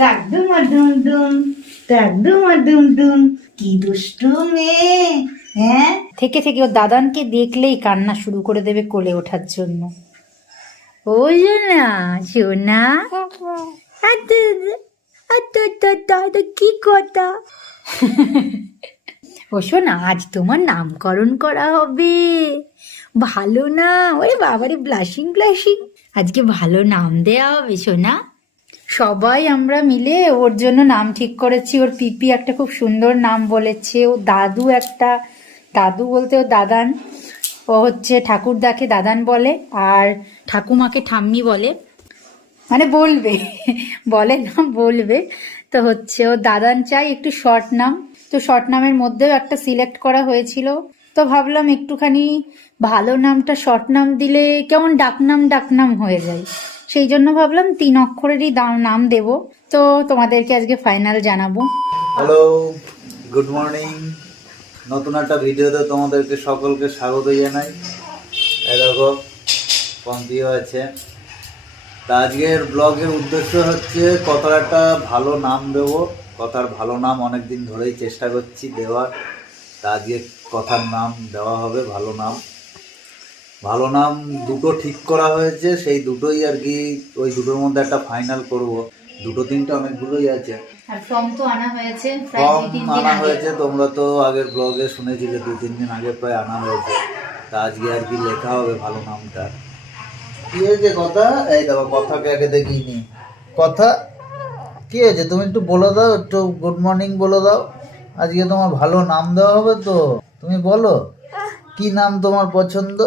টাকডুমা ডুম ডুম টাকডুমা ডুম ডুম কি দুষ্টু মেয়ে হ্যাঁ? থেকে থেকে ওর দাদানকে দেখলেই কান্না শুরু করে দেবে কোলে ওঠার জন্য। ওই না, সোনা। কি কথা? ও শোনা আজ তোমার নামকরণ করা হবে। ভালো না? ওরে বাবারে ব্লাশিং ব্লাশিং আজকে ভালো নাম দেয়া হবে, সোনা। সবাই আমরা মিলে ওর জন্য নাম ঠিক করেছি। ওর পিপি একটা খুব সুন্দর নাম বলেছে। ও দাদু একটা দাদু বলতে ও দাদান। ও হচ্ছে ঠাকুরদাকে দাদান বলে আর ঠাকুমাকে ঠাম্মি বলে। মানে বলবে বলে না বলবে। তো হচ্ছে ও দাদান চাই একটু শর্ট নাম। তো শর্ট নামের মধ্যেও একটা সিলেক্ট করা হয়েছিল। তো ভাবলাম একটুখানি ভালো নামটা শর্ট নাম দিলে কেমন ডাকনাম ডাকনাম হয়ে যায়। সেই জন্য ভাবলাম তিন অক্ষরেরই নাম দেব। তো তোমাদেরকে আজকে ফাইনাল জানাব। হ্যালো গুড মর্নিং নতুন একটা ভিডিওতে তোমাদেরকে সকলকে স্বাগত জানাই। এই দেখো পন্থীয় আছে। তা আজকের ব্লগের উদ্দেশ্য হচ্ছে কথার একটা ভালো নাম দেব। কথার ভালো নাম অনেক দিন ধরেই চেষ্টা করছি দেওয়ার। তা আজকে কথার নাম দেওয়া হবে, ভালো নাম। ভালো নাম দুটো ঠিক করা হয়েছে সেই দুটোই আর কি ওই দুটোর মধ্যে একটা ফাইনাল করব। দুটো তিনটে অনেকগুলোই আছে। আর ফর্ম তো আনা হয়েছে কম আনা হয়েছে তোমরা তো আগের ব্লগে শুনেছিলে দু তিন দিন আগে প্রায় আনা হয়েছে। তা আজকে আর কি লেখা হবে ভালো নামটা। কি হয়েছে কথা? এই দেখো কথাকে আগে দেখিনি কথা কি হয়েছে? তুমি একটু বলে দাও একটু গুড মর্নিং বলে দাও। আজকে তোমার ভালো নাম দেওয়া হবে তো? তুমি বলো কি নাম তোমার পছন্দ?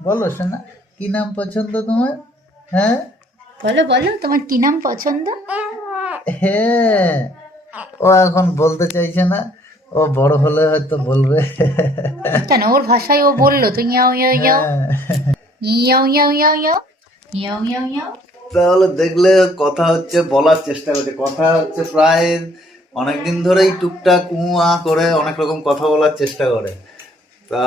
বলো শোনা কি নাম পছন্দ তোমার? হ্যাঁ? বলো বলো তোমার কি নাম পছন্দ? হ্যাঁ। ও এখন বলতে চাইছে না ও বড় হলে হয়তো বলবে। কেন ওর ভাষায় ও বলল তো ইয়াও ইয়াও ইয়াও। ইয়াও ইয়াও ইয়াও ইয়াও। ইয়াও ইয়াও ইয়াও। তাহলে দেখলে কথা হচ্ছে বলার চেষ্টা করছে। কথা হচ্ছে প্রায় অনেকদিন ধরেই টুকটাক কুয়া করে অনেক রকম কথা বলার চেষ্টা করে। তা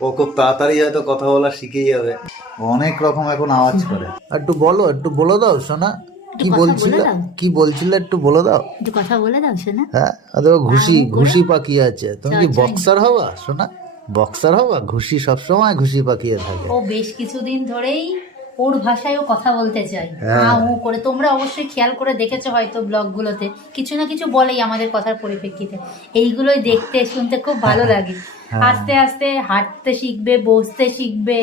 ও খুব তাড়াতাড়ি হয়তো কথা বলা শিখেই যাবে। অনেক রকম এখন আওয়াজ করে। একটু বলো একটু বলে দাও শোনা কি বলছিলে। কি বলছিলে একটু বলে দাও। একটু কথা বলে দাও শোনা হ্যাঁ দেখো ঘুষি ঘুষি পাকিয়ে আছে। তুমি কি বক্সার হবা শোনা বক্সার হবা? ঘুষি সবসময় ঘুষি পাকিয়ে থাকে। ও বেশ কিছুদিন ধরেই ওর ভাষায় ও কথা বলতে চাই হ্যাঁ। হ্যাঁ ও করে। তোমরা অবশ্যই খেয়াল করে দেখেছ হয়তো ব্লগগুলোতে। কিছু না কিছু বলেই আমাদের কথার পরিপ্রেক্ষিতে। এইগুলোই দেখতে শুনতে খুব ভালো লাগে। হ্যাঁ। আস্তে আস্তে হাঁটতে শিখবে বসতে শিখবে।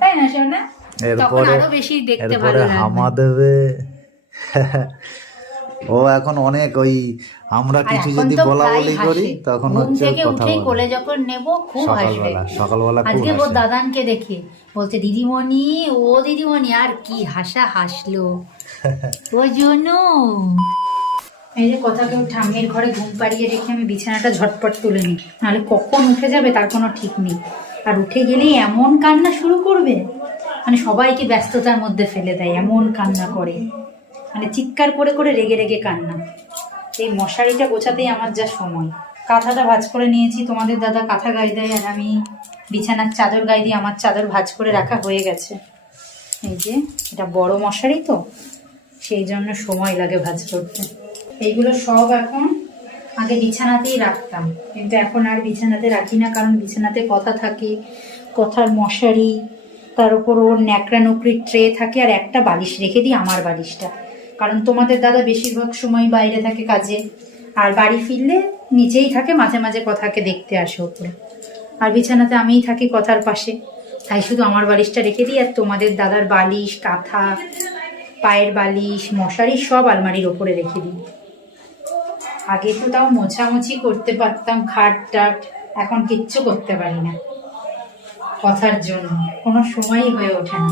তাই না শোনা তখন আরও বেশি দেখতে এরপরে ভালো লাগবে। হামা দেবে। ও এখন অনেক ওই আমরা কিছু যদি বলা বলি করি তখন হচ্ছে কথা উঠেই কোলে যখন নেব খুব হাসবে। সকালবেলা আজকে ওর দাদানকে দেখে। বলছে দিদিমণি ও দিদিমণি আর কি হাসা হাসলো? ওই জন্য এই যে কথা কেউ ঠাম্মির ঘরে ঘুম পাড়িয়ে রেখে আমি বিছানাটা ঝটপট তুলে নিই। নাহলে কখন উঠে যাবে তার কোনো ঠিক নেই। আর উঠে গেলেই এমন কান্না শুরু করবে? মানে সবাইকে ব্যস্ততার মধ্যে ফেলে দেয়, এমন কান্না করে। মানে চিৎকার করে করে রেগে রেগে কান্না। এই মশারিটা গোছাতেই আমার যা সময়। কাঁথাটা ভাজ করে নিয়েছি, তোমাদের দাদা কাঁথা গায়ে দেয় আর আমি বিছানার চাদর গায়ে দিয়ে আমার চাদর ভাজ করে রাখা হয়ে গেছে। এই যে, এটা বড় মশারি তো, সেই জন্য সময় লাগে ভাজ করতে। এইগুলো সব এখন আগে বিছানাতেই রাখতাম। কিন্তু এখন আর বিছানাতে রাখি না, কারণ বিছানাতে কথা থাকে, কথার মশারি, তার উপর ওর ন্যাকড়া নকড়ির ট্রে থাকে, আর একটা বালিশ রেখে দিই আমার বালিশটা। কারণ তোমাদের দাদা বেশিরভাগ সময় বাইরে থাকে কাজে, আর বাড়ি ফিরলে নিজেই থাকে, মাঝে মাঝে কথাকে দেখতে আসে ওপরে। আর বিছানাতে আমিই থাকি কথার পাশে। তাই শুধু আমার বালিশটা রেখে দিই, আর তোমাদের দাদার বালিশ, কাঁথা, পায়ের বালিশ, মশারি সব আলমারির ওপরে রেখে দিই। আগে তো তাও মোছামুছি করতে পারতাম, খাট টাট, এখন কিচ্ছু করতে পারি না। কথার জন্য, কোনো সময়ই হয়ে ওঠে না।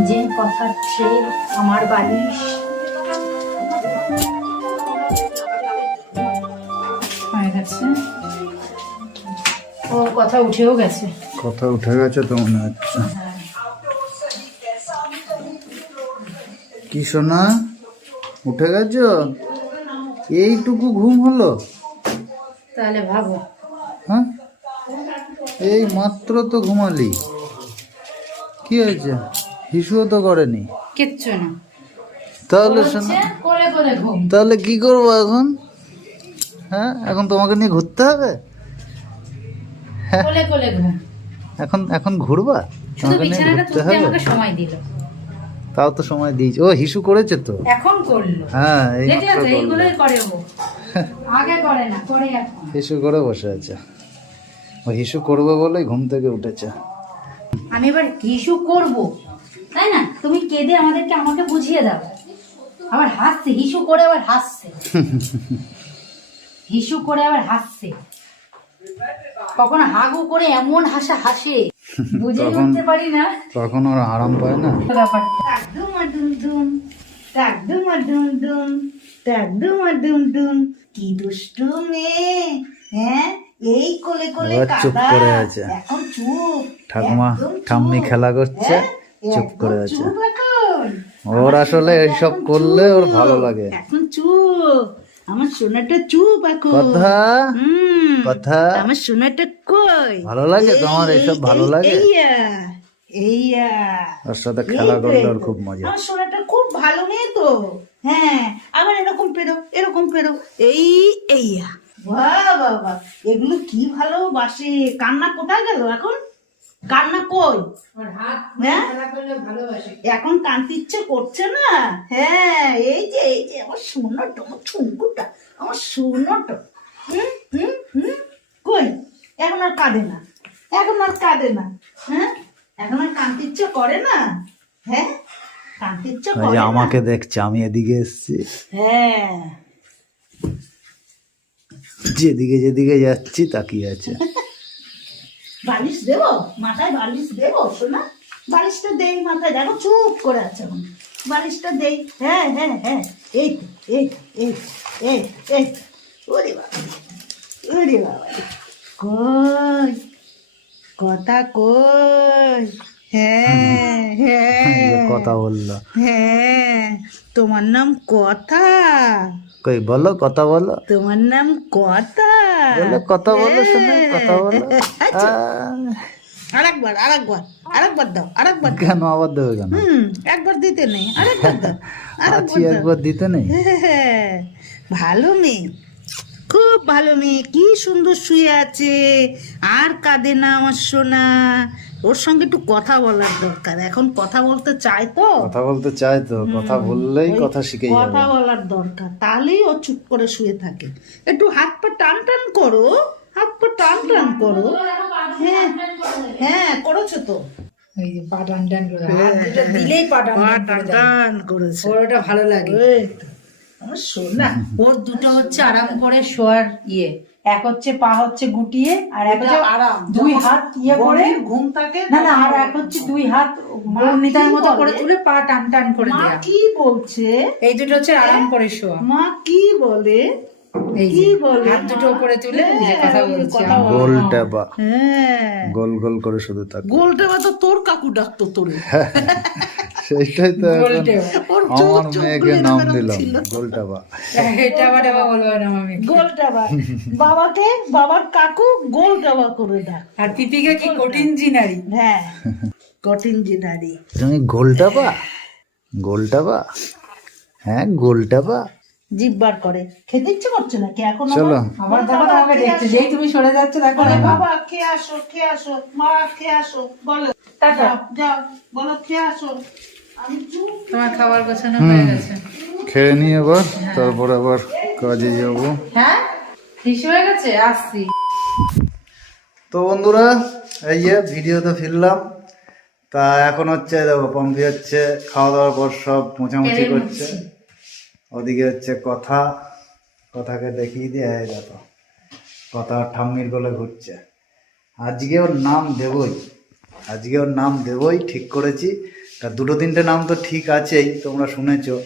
নিজের কথার ট্রেন আমার বালিশ হয়ে গেছে। ও কথা উঠেও গেছে। কথা উঠে গেছে তো মনে হচ্ছে। কি সোনা উঠে গেছ? এইটুকু ঘুম হলো? তাহলে ভাবো। হ্যাঁ? এই মাত্র তো ঘুমালি। কি হয়েছে? হিসুও তো করেনি। কিচ্ছু না। তাহলে ঘুম। তাহলে কি করব এখন? হ্যাঁ এখন তোমাকে নিয়ে ঘুরতে হবে? কোলে কোলে ঘুম। এখন এখন ঘুরবা? শুধু তোমাকে নিয়ে বিছানাটা ঘুরতে তুলতে হবে? আমাকে সময় দিল। তাও তো সময় দিয়েছে। ও হিসু করেছে তো? এখন করল। হ্যাঁ দেখলে তো এইগুলোই করে ও। আগে করে না করে এখন। হিসু করে বসে আছে। ও হিসু করবে বলেই ঘুম থেকে উঠেছে। আমি এবার হিসু করব? তাই না? তুমি কেঁদে আমাদেরকে আমাকে বুঝিয়ে দাও। আবার হাসছে হিসু করে আবার হাসছে। হিসু করে আবার হাসছে। কখনো হাগু করে এমন হাসা হাসে বুঝে উঠতে পারি না। তখন ওর আরাম পায় না? ব্যাপারটা দুম দুম টাকদুম আর দুম দুম টাকদুম আর দুম দুম। কি দুষ্টু মেয়ে হ্যাঁ? এই কোলে কোলে চুপ করে আছে। এখন চুপ ঠাকুমা ঠাম্মি খেলা করছে। হ্যাঁ? চুপ করে আছে। ওর আসলে এইসব করলে ওর ভালো লাগে। এখন চুপ। আমার সোনাটা চুপ এখন। কথা? কথা? আমার সোনাটা কই? ভালো লাগে তোমার এইসব ভালো লাগে? এইয়া ওর সাথে খেলা করলে ওর খুব মজা। আমার সোনাটা খুব ভালো মেয়ে তো। হ্যাঁ আবার এরকম পেরো এরকম পেরো। এই এইয়া বাহ বাহ বাহ। এগুলো কি ভালোবাসে? কান্না কোথায় গেল এখন? কান্না কই? হ্যাঁ? এখন কানতে ইচ্ছে করছে না? হ্যাঁ এই যে এই যে আমার সোনাটা আমার ঠুঙ্কুটা আমার সোনাটা। হুম হুম হুম কই? এখন আর কাঁদে না। এখন আর কাঁদে না। হ্যাঁ? এখন আর কানতে ইচ্ছে করে না? হ্যাঁ? কানতে ইচ্ছে করে আমাকে দেখছে আমি এদিকে এসছি। হ্যাঁ। যেদিকে যেদিকে যাচ্ছি তাকিয়ে আছে। বালিশ দেব? মাথায় বালিশ দেব? শোনা? বালিশটা দেই মাথায়। দেখো চুপ করে আছে এখন। বালিশটা দেই। হ্যাঁ হ্যাঁ হ্যাঁ। এই তো, এই এই এই এই। ওরে বাবা ওরে বাবা। কই? কথা কই? হ্যাঁ হ্যাঁ। কথা বলল। হ্যাঁ তোমার নাম কথা। কই বলো কথা বলো। তোমার নাম কথা। বলো কথা বলো শোনো কথা বলো। আচ্ছা। আরেকবার আরেকবার আরেকবার দাও আরেকবার। কেন আবার দেবে কেন? একবার দিতে নেই আরেকবার দাও আছি একবার দিতে নেই? হ্যাঁ, ভালো মেয়ে খুব ভালো মেয়ে কি সুন্দর শুয়ে আছে আর কাঁদে না আমার সোনা। ওর সঙ্গে একটু কথা বলার দরকার। এখন কথা বলতে চায় তো। কথা বলতে চাই তো কথা বললেই কথা শিখে যাবে। কথা বলার দরকার। তাহলেই ও চুপ করে শুয়ে থাকে। একটু হাত পা টান টান করো হাত পা টান টান করো। হ্যাঁ হ্যাঁ করেছ তো। ওই যে পা টান টান করে হাত দুটো দিলেই পা টান টান করেছে। ওর ওটা ভালো লাগে। আমার সোনা ওর দুটো হচ্ছে আরাম করে শোয়ার ইয়ে। এক হচ্ছে পা হচ্ছে গুটিয়ে আর এক হচ্ছে আরাম। দুই হাত ইয়ে করে ঘুম থাকে না না আর এক হচ্ছে দুই হাত নিতার মতো করে তুলে পা টান টান করে মা দেয়া। কি বলছে? এই দুটো হচ্ছে আরাম করে শোয়া। মা কি বলে? এই কি যে বলে? হাত দুটো উপরে তুলে এই যে কথা বলছে কথা বলে। গোল হ্যাঁ। গোল গোল করে শুধু তো তোর কাকু ডাকতো তোরে। সেইটাই তো আমার মেয়েকে নাম দিলাম বা। বাবাকে বাবার কাকু গোলটা বা করে ডাক। আর পিপিকা কি কঠিন জিনারি? হ্যাঁ কঠিন জিনারি। তুমি গোল টেপা গোল টেপা হ্যাঁ গোল টেপা জিব্বার করে। খেতে ইচ্ছে করছে নাকি? এখন চলো। আবার দেখো তোমাকে দেখছে। যেই তুমি সরে যাচ্ছ দেখো বাবা খেয়ে আসো খেয়ে আসো। মা খেয়ে আসো। বলো। টাটা। যাও, বলো খেয়ে আসো। আমি চুপ। তোমার খাবার গোছানো হয়ে গেছে। খেয়ে নিই এবার তারপর আবার কাজে যাব। হ্যাঁ? হিসু হয়ে গেছে? আসছি। তো বন্ধুরা এই যে ভিডিওতে ফিরলাম। তা এখন হচ্ছে দেখো পম্পি হচ্ছে খাওয়া দাওয়ার পর সব মোছামুছি করছে। ওদিকে হচ্ছে কথা কথাকে দেখিয়ে দিয়ে এই দেখো কথা ঠাম্মির গলে ঘুরছে। আজকে ওর নাম দেবই। আজকে ওর নাম দেবই ঠিক করেছি। তা দুটো তিনটে নাম তো ঠিক আছেই তোমরা শুনেছো।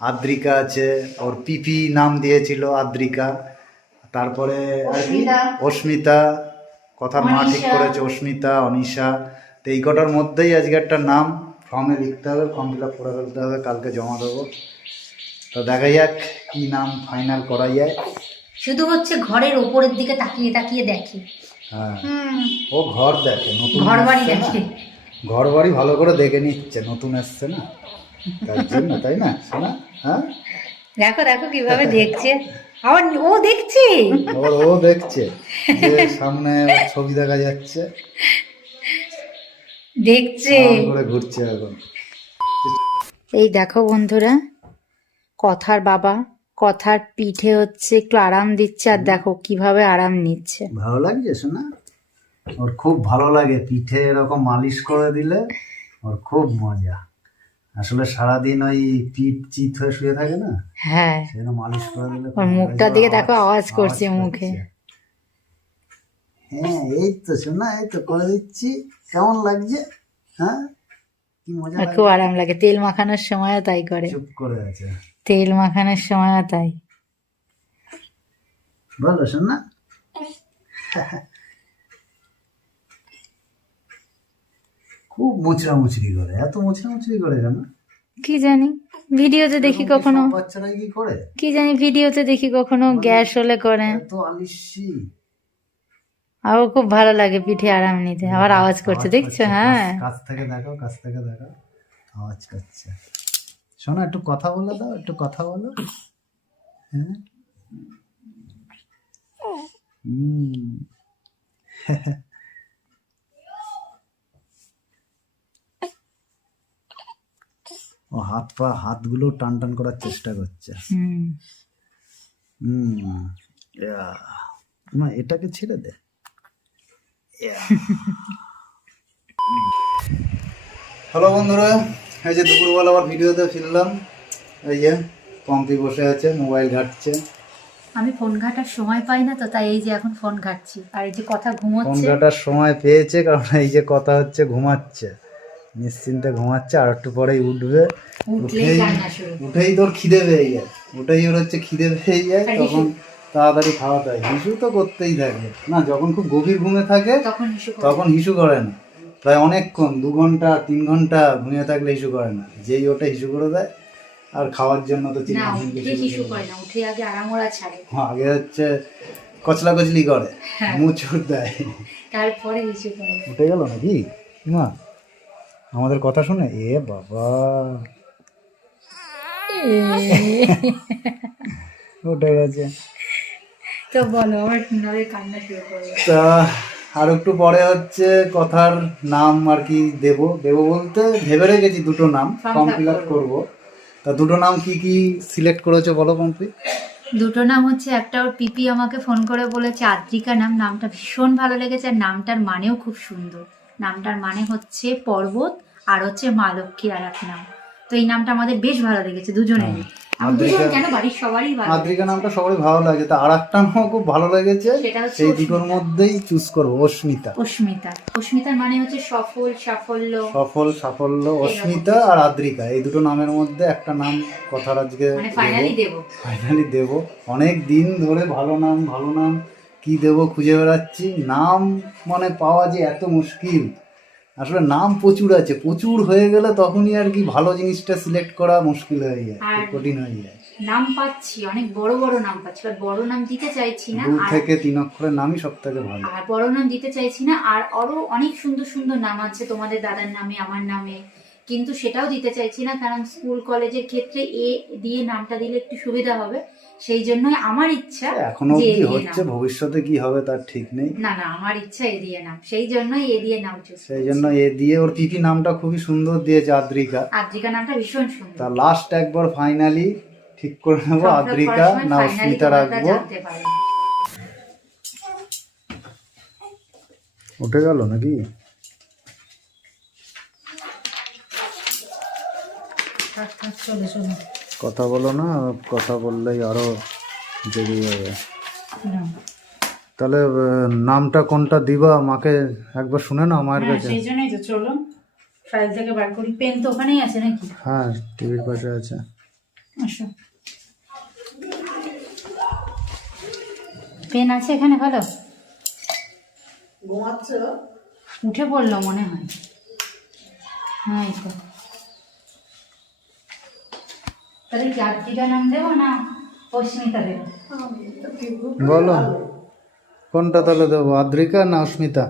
আদ্রিকা আছে ওর পিপি নাম দিয়েছিল আদ্রিকা। তারপরে। অস্মিতা। কথার মা ঠিক করেছে অস্মিতা অনিশা। তো এই কটার মধ্যেই আজকে একটা নাম ফর্মে লিখতে হবে ফর্ম ফিল আপ করে ফেলতে হবে কালকে জমা দেবো। তো দেখা যাক কি নাম ফাইনাল করা যায়। শুধু হচ্ছে ঘরের ওপরের দিকে তাকিয়ে তাকিয়ে দেখে। হ্যাঁ। ও ঘর দেখে নতুন ঘর বাড়ি দেখে। ঘর বাড়ি ভালো করে দেখে নিচ্ছে নতুন এসছে না? তার জন্য তাই না শোনা হ্যাঁ? দেখো দেখো কীভাবে দেখছে। আবার ও দেখছে! ওর ও দেখছে যে সামনে ছবি দেখা যাচ্ছে। দেখছে। ঘুরছে এখন। এই দেখো বন্ধুরা কথার বাবা কথার পিঠে হচ্ছে একটু আরাম দিচ্ছে আর দেখো কীভাবে আরাম নিচ্ছে। ভালো লাগছে শোনা? ওর খুব ভালো লাগে পিঠে এরকম মালিশ করে দিলে ওর খুব মজা। আসলে সারাদিন ওই পিঠ চিত হয়ে শুয়ে থাকে না হ্যাঁ। সেজন্য মালিশ করে দিলে ওর মুখটার দিকে দেখো আওয়াজ করছে মুখে। হ্যাঁ এই তো শোনা এই তো করে দিচ্ছি। কেমন লাগছে? হ্যাঁ? কি মজা খুব আরাম লাগে তেল মাখানোর সময়ও তাই করে। চুপ করে আছে। তেল মাখানোর সময়ও তাই। বলো শোনা। খুব মুচড়া মুচড়ি করে এত মুচড়া মুচড়ি করে কেন? কি জানি ভিডিওতে দেখি কখনো। সব বাচ্চারাই কি করে? কি জানি ভিডিওতে দেখি কখনো গ্যাস হলে করে। এত আলিসি। আবার খুব ভালো লাগে পিঠে আরাম নিতে। আবার আওয়াজ করছে দেখছ? হ্যাঁ। কাছ থেকে দেখো কাছ থেকে দেখো। আওয়াজ করছে। শোনো একটু কথা বলে দাও একটু কথা বলো। হ্যাঁ? ও হাত পা হাতগুলো টান টান করার চেষ্টা করছে। হুম। হুম। ইয়া। মা এটাকে ছেড়ে দে। হ্যালো বন্ধুরা। এই যে দুপুরবেলা আবার ভিডিওতে ফিরলাম এই যে পম্পি বসে আছে মোবাইল ঘাটছে। আমি ফোন ঘাটার সময় পাই না তো তাই এই যে এখন ফোন ঘাটছি। আর এই যে কথা ফোন ঘাটার সময় পেয়েছে কারণ এই যে কথা হচ্ছে ঘুমাচ্ছে। নিশ্চিন্তে ঘুমাচ্ছে আর একটু পরেই উঠবে। উঠেই উঠেই তোর খিদে পেয়ে যায়। উঠেই ওর হচ্ছে খিদে পেয়ে যায় তখন তাড়াতাড়ি খাওয়া দাওয়া হিসু তো করতেই থাকে। না যখন খুব গভীর ঘুমে থাকে তখন তখন হিসু করে না। প্রায় অনেকক্ষণ দু ঘণ্টা তিন ঘণ্টা ঘুমিয়ে থাকলে হিসু করে না। যেই ওটা হিসু করে দেয় আর খাওয়ার জন্য তো চিন্তা হিসু করে না উঠে আগে ছাড়ে। আগে হচ্ছে কচলা কচলি করে হ্যাঁ। মুচুর দেয়। তারপরে হিসু করে। উঠে গেল নাকি? মা আমাদের কথা শুনে এ বাবা। উঠে গেছে। তো বলো আমার কান্না শুরু করবে তা আর একটু পরে হচ্ছে কথার নাম আর কি দেব। দেব বলতে ভেবে রেখেছি দুটো নাম ফর্ম ফিল আপ করব। তা দুটো নাম কি কি সিলেক্ট করেছ বলো পম্পি? দুটো নাম হচ্ছে একটা ওর পিপি আমাকে ফোন করে বলেছে আদ্রিকা নাম নামটা ভীষণ ভালো লেগেছে আর নামটার মানেও খুব সুন্দর। নামটার মানে হচ্ছে পর্বত আর হচ্ছে মা লক্ষ্মীর আর এক নাম তো এই নামটা আমাদের বেশ ভালো লেগেছে দুজনেরই। সবারই নামটা সবারই ভালো লাগে। তা আর একটা নামও খুব ভালো লেগেছে। সেই দুটোর মধ্যেই চুজ করব অস্মিতা। অস্মিতা। অস্মিতার মানে হচ্ছে সফল সাফল্য। সফল সাফল্য অস্মিতা আর আদ্রিকা। এই দুটো নামের মধ্যে একটা নাম কথার আজকে মানে ফাইনালি দেব। অনেক দিন ধরে ভালো নাম ভালো নাম। কি দেব খুঁজে বেড়াচ্ছি? নাম মানে পাওয়া যে এত মুশকিল। আসলে নাম প্রচুর আছে। প্রচুর হয়ে গেলে তখনই আর কি ভালো জিনিসটা সিলেক্ট করা মুশকিল হয়ে যায় কঠিন হয়ে যায়। নাম পাচ্ছি অনেক বড় বড় নাম পাচ্ছি বাট বড় নাম দিতে চাইছি না দু আর থেকে তিন অক্ষরের নামই সব থেকে ভালো। আর বড় নাম দিতে চাইছি না আর আরও অনেক সুন্দর সুন্দর নাম আছে তোমাদের দাদার নামে আমার নামে কিন্তু সেটাও দিতে চাইছি না কারণ স্কুল কলেজের ক্ষেত্রে এ দিয়ে নামটা দিলে একটু সুবিধা হবে। সেই জন্যই আমার ইচ্ছা এখনও কি হচ্ছে ভবিষ্যতে কি হবে তার ঠিক নেই। না না আমার ইচ্ছা এ দিয়ে নাম। সেই জন্যই এ নাম সেই জন্য এ দিয়ে ওর পিপি নামটা খুবই সুন্দর দিয়েছে আদ্রিকা। আদ্রিকা নামটা ভীষণ সুন্দর। তা লাস্ট একবার ফাইনালি ঠিক করে নেব আদ্রিকা না অস্মিতা রাখব। উঠে গেল নাকি? চলো, চলো। কথা বলো না কথা বললেই আরও দেরি হবে তাহলে নামটা কোনটা দিবা মাকে একবার শুনে নাও মায়ের হ্যাঁ কাছে। সেই জন্যই তো চলো। ফাইল থেকে বার করি। পেন তো ওখানেই আছে নাকি? হ্যাঁ টিভির পাশে আছে। আসো পেন আছে এখানে ভালো? ঘুমাচ্ছে? উঠে পড়ল মনে হয়। হ্যাঁ এই তো তাহলে কি নাম দেবো না? অস্মিতা দেবো বলো। কোনটা তাহলে দেবো আদ্রিকা না অস্মিতা?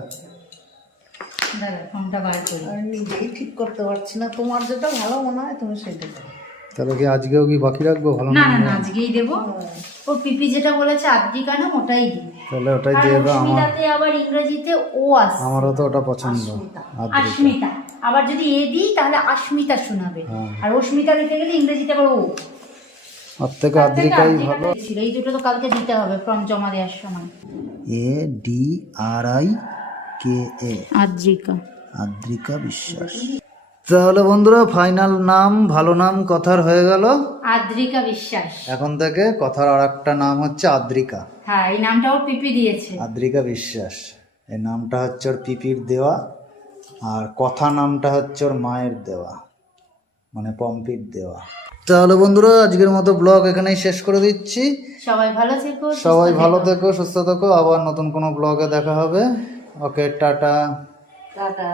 দাদা ফোনটা বার করি? আমি নিজেই ঠিক করতে পারছি না। তোমার যেটা ভালো মনে হয় তুমি সেটা তাহলে কি আজকেও কি বাকি রাখব? ভালো না না না আজকেই দেবো। ও পিপি যেটা বলেছে আর্টিকা নাম ওটাই দিই তাহলে ওটাই আর দিয়ে দাও আমার। অস্মিতাতে আবার ইংরেজিতে ও আসে আমারও তো ওটা পছন্দ আদ্রিকা। আবার যদি এ দিই তাহলে আস্মিতা শোনাবে। হ্যাঁ। আর অস্মিতা দিতে গেলে ইংরেজিতে আবার ও। ওর আদ্রিকাই ভালো। ছিল এই দুটো তো কালকে দিতে হবে ফর্ম জমা দেওয়ার সময়। A D R I K A. Adrika. Adrika Biswas. তাহলে বন্ধুরা ফাইনাল নাম ভালো নাম কথার হয়ে গেল। আদ্রিকা বিশ্বাস। এখন থেকে কথার আর একটা নাম হচ্ছে আদ্রিকা। হ্যাঁ এই নামটা ওর পিপি দিয়েছে। আদ্রিকা বিশ্বাস। এই নামটা হচ্ছে ওর পিপির দেওয়া। আর কথা নামটা হচ্ছে ওর মায়ের দেওয়া মানে পম্পির দেওয়া। তাহলে বন্ধুরা আজকের মতো ব্লগ এখানেই শেষ করে দিচ্ছি। সবাই ভালো থেকো সবাই ভালো থেকো সুস্থ থেকো আবার নতুন কোনো ব্লগে দেখা হবে। Okay tata. টাটা।